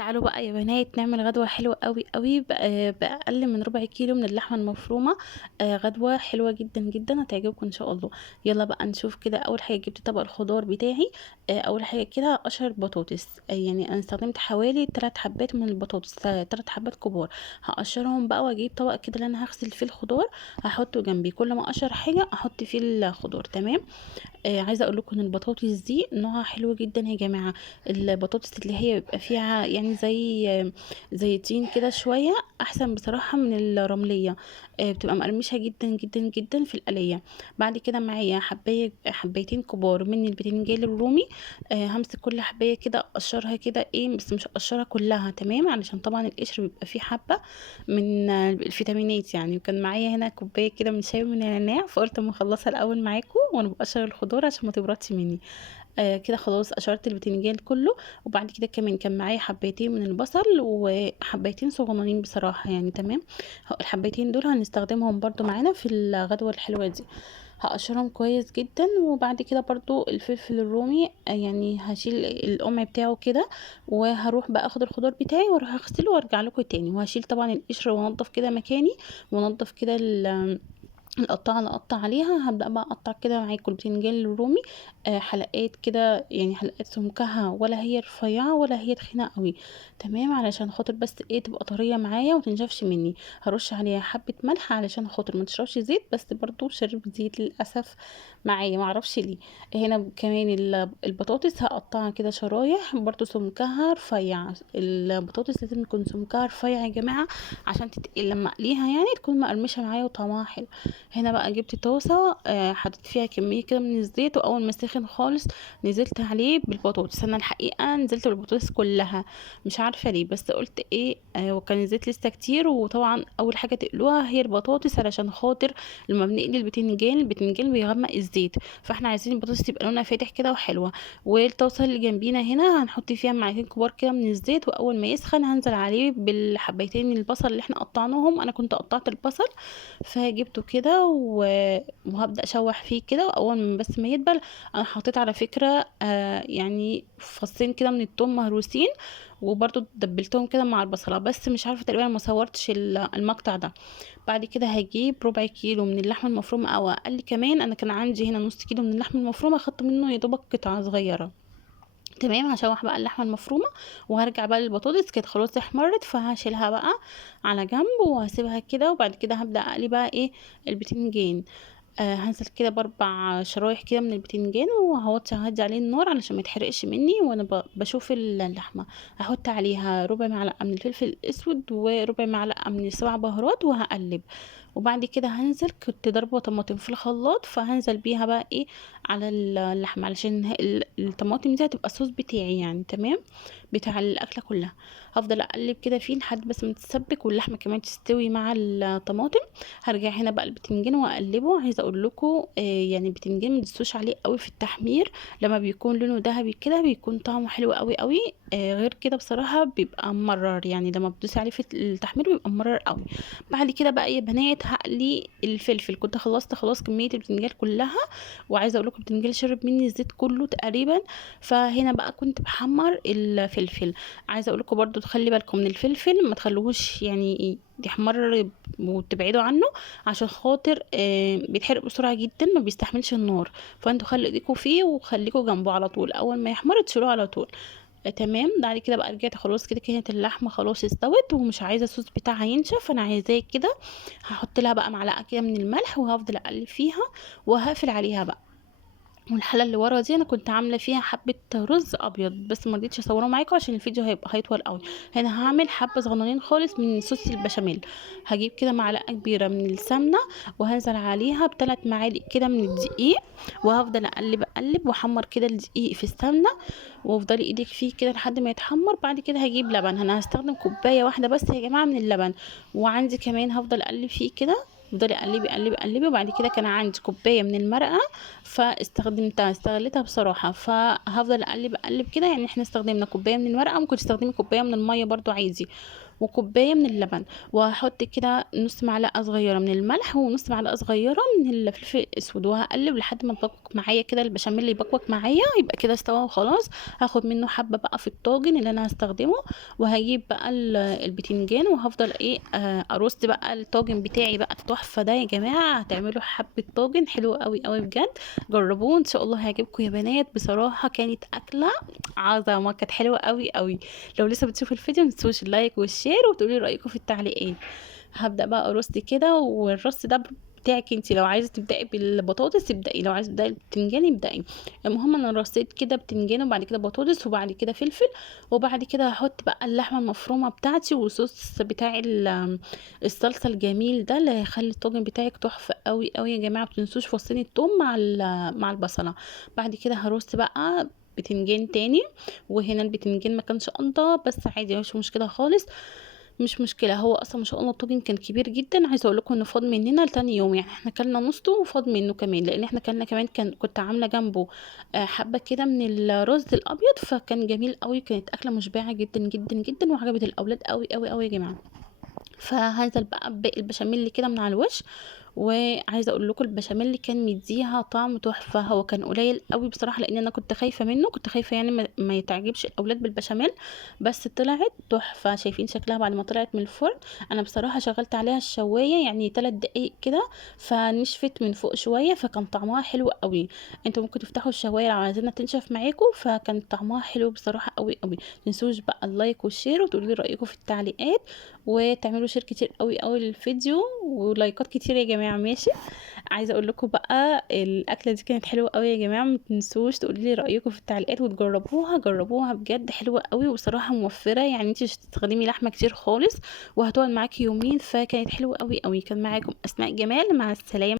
تعالوا بقى يا بنات نعمل غدوة حلوة قوي قوي بأقل من ربع كيلو من اللحمة المفرومة. غدوة حلوة جدا جدا هتعجبكم ان شاء الله. يلا بقى نشوف كده. اول حاجة جبت طبق الخضار بتاعي. اول حاجة كده قشر بطاطس. يعني انا استخدمت حوالي 3 حبات من البطاطس، 3 حبات كبار. هقشرهم بقى واجيب طبق كده اللي انا هغسل فيه الخضار، هحطه جنبي. كل ما اقشر حاجة احط فيه الخضار. تمام. عايزه اقول لكم ان البطاطس دي نوعها حلو جدا يا جماعه. البطاطس اللي هي بيبقى فيها يعني زي طين كده شويه، احسن بصراحه من الرمليه. بتبقى مقرمشه جدا جدا جدا في القليه. بعد كده معايا حبايتين كبار من البتنجان الرومي. همسك كل حبايه كده اقشرها كده ايه، بس مش اقشرها كلها تمام، علشان طبعا القشر بيبقى فيه حبه من الفيتامينات يعني. وكان معايا هنا كوبايه كده من شاي من النعناع، فقلت اما اخلصها الاول معاكم وانا بقشر الخضار عشان ما تبردش مني. كده خلاص قشرت البتنجان كله. وبعد كده كمان كان معايا حبايتين من البصل وحبايتين صغننين بصراحه يعني. تمام. الحبايتين دول هنستخدمهم برضو معانا في الغدوه الحلوه دي. هقشرهم كويس جدا. وبعد كده برضو الفلفل الرومي، يعني هشيل القمع بتاعه كده، وهروح بقى اخد الخضار بتاعي واروح اغسله وارجع لكم تاني. وهشيل طبعا القشر وانضف كده مكاني، وانضف كده القطاعة اللي اقطع عليها. هبدأ بقى اقطع كده معاكم البتنجان الرومي حلقات كده، يعني حلقات سمكها ولا هي رفيعة ولا هي تخينة قوي. تمام، علشان خاطر بس ايه تبقى طرية معايا وتنشفش مني. هرش عليها حبة ملح علشان خاطر ما تشربش زيت، بس برضو شربت زيت للأسف معايا، معرفش ليه. هنا كمان البطاطس هقطعها كده شرايح برضو سمكها رفيع. البطاطس لازم يكون سمكها رفيع يا جماعة، عشان تتقل لما اقليها يعني تكون مقرمشة معايا وطعمها حلو. هنا بقى جبت طاسه، حطيت فيها كميه كده من الزيت، واول ما سخن خالص نزلت عليه بالبطاطس. انا الحقيقه نزلت بالبطاطس كلها، مش عارفه ليه، بس قلت ايه وكان الزيت لسه كتير. وطبعا اول حاجه تقلوها هي البطاطس، علشان خاطر لما بنقلي البتنجان بيغمق الزيت، فاحنا عايزين البطاطس تبقى لونها فاتح كده وحلوه. والطاسه اللي جنبينا هنا هنحط فيها معلقتين كبار كده من الزيت، واول ما يسخن هنزل عليه بالحبايتين البصل اللي احنا قطعناهم. انا كنت قطعت البصل فجبته كده وهبدأ اشوح فيه كده. واول ما بس ما يدبل انا حطيت على فكرة يعني فصين كده من الثوم مهروسين، وبرضو دبلتهم كده مع البصلة، بس مش عارفة تقريبا ما صورتش المقطع ده. بعد كده هجيب ربع كيلو من اللحمة المفرومة او اقل كمان. انا كان عندي هنا نص كيلو من اللحمة المفرومة، اخدت منه يا دوبك قطعة صغيرة. تمام، هشوح بقى اللحمه المفرومه وهرجع بقى للبطاطس. كانت خلاص احمرت فهشيلها بقى على جنب وهسيبها كده. وبعد كده هبدا اقلي بقى ايه البتنجان. هنزل كده باربع شرايح كده من البتنجان، هدي عليه النار علشان ما يتحرقش مني. وانا بشوف اللحمه هحط عليها ربع معلقه من الفلفل الاسود وربع معلقه من السبع بهارات وهقلب. وبعد كده هنزل كنت ضربه طماطم في الخلاط، فهنزل بيها بقى ايه على اللحمه، علشان الطماطم دي هتبقى الصوص بتاعي يعني. تمام، بتاع الاكله كلها. هفضل اقلب كده فيه لحد بس ما تتسبك واللحمه كمان تستوي مع الطماطم. هرجع هنا بقى البتنجان واقلبه. عايزه اقول لكم يعني البتنجان ما تدوسوش عليه قوي في التحمير، لما بيكون لونه ذهبي كده بيكون طعمه حلو قوي قوي. غير كده بصراحه بيبقى مرر، يعني لما بتدوسي عليه في التحمير بيبقى مرر قوي. بعد كده بقى يا بنات هقلي الفلفل. كنت خلصت خلاص كميه البتنجان كلها، وعايزه اقول لكم البتنجان شرب مني الزيت كله تقريبا. فهنا بقى كنت بحمر الفلفل. عايزه اقول لكم برضو تخلي بالكم من الفلفل، ما تخلوهوش يعني يحمر وتبعدوا عنه، عشان خاطر بيتحرق بسرعه جدا، ما بيستحملش النار. فانتوا خلي ايديكم فيه وخليكوا جنبه على طول، اول ما يحمر تشيلوه على طول. تمام. بعد كده بقى رجعت خلاص كده كانت اللحمه خلاص استوت، ومش عايزه الصوص بتاعها ينشف، انا عايزاه كده. هحط لها بقى معلقه كده من الملح وهفضل اقلب فيها وهقفل عليها بقى. والحله اللي ورا دي انا كنت عامله فيها حبه رز ابيض، بس ما رضيتش اصوره معاكم عشان الفيديو هيبقى هيطول قوي. هنا هعمل حبه صغننين خالص من صوص البشاميل. هجيب كده معلقه كبيره من السمنه، وهنزل عليها بثلاث معالق كده من الدقيق، وهفضل اقلب اقلب واحمر كده الدقيق في السمنه. وافضلي ايدك فيه كده لحد ما يتحمر. بعد كده هجيب لبن، انا هستخدم كوبايه واحده بس يا جماعه من اللبن. وعندي كمان هفضل اقلب فيه كده، افضلي قلبي قلبي قلبي. وبعد كده كان عندي كوبايه من المرقه استغلتها بصراحه، فهفضل اقلب اقلب كده. يعني احنا استخدمنا كوبايه من المرقه، ممكن تستخدمي كوبايه من الميه برضو عادي. وكوبايه من اللبن، وهحط كده نص معلقه صغيره من الملح ونص معلقه صغيره من الفلفل الاسود، وهقلب لحد ما تبقبق معايا كده البشاميل اللي يبقبق معايا، يبقى كده استوى وخلاص. هاخد منه حبه بقى في الطاجن اللي انا هستخدمه، وهجيب بقى البتنجان، وهفضل ايه ارص بقى الطاجن بتاعي بقى التحفه ده. يا جماعه هتعملوا حبه طاجن حلو قوي قوي بجد، جربوه ان شاء الله هيعجبكم يا بنات. بصراحه كانت اكله عظمه، كانت حلوه قوي قوي. لو لسه بتشوفوا الفيديو متنسوش اللايك والشير، وتقولي رايكم في التعليقات. هبدا بقى ارص كده، والرص ده بتاعك انت، لو عايزه تبداي بالبطاطس ابداي، لو عايزه تبداي بالبتنجان ابداي. المهم انا رصيت كده بتنجان، وبعد كده بطاطس، وبعد كده فلفل، وبعد كده هحط بقى اللحمه المفرومه بتاعتي، وصوص بتاع الصلصه الجميل ده اللي هيخلي الطاجن بتاعك تحفه قوي قوي. يا جماعه متنسوش فصين الثوم مع البصله. بعد كده هرص بقى بتنجان تاني، وهنا البتنجان ما كانش قنطه، بس عادي مش مشكله خالص، مش مشكله. هو اصلا ما شاء الله الطاجن كان كبير جدا، عايزه اقول لكم انه فاض مننا لتاني يوم، يعني احنا كلنا نصه وفاض منه كمان، لان احنا كلنا كمان كنت عامله جنبه حبه كده من الرز الابيض، فكان جميل قوي، كانت اكله مشبعه جدا جدا جدا، وعجبت الاولاد قوي قوي قوي يا جماعه. فهنزل بقى باقي البشاميل كده من على الوش. وعايزه اقول لكم البشاميل كان مديها طعم تحفه، هو كان قليل قوي بصراحه، لان انا كنت خايفه منه، كنت خايفه يعني ما يتعجبش الاولاد بالبشاميل، بس طلعت تحفه. شايفين شكلها بعد ما طلعت من الفرن؟ انا بصراحه شغلت عليها الشوايه يعني 3 دقايق كده، فنشفت من فوق شويه، فكان طعمها حلو قوي. انتوا ممكن تفتحوا الشوايه لو عايزينها تنشف معاكم، فكان طعمها حلو بصراحه قوي قوي. متنسوش بقى اللايك والشير، وتقولوا لي رايكم في التعليقات، وتعملوا شير كتير قوي قوي للفيديو، ولايكات كتير يا جماعه. ماشي. عايزه اقول لكم بقى الاكله دي كانت حلوه قوي يا جماعه، ما تنسوش تقولوا لي رايكم في التعليقات، وتجربوها، جربوها بجد حلوه قوي، وصراحه موفره، يعني انت مش هتستخدمي لحمه كتير خالص، وهتقعد معاكي يومين، فكانت حلوه قوي قوي. كان معاكم اسماء جمال، مع السلامه.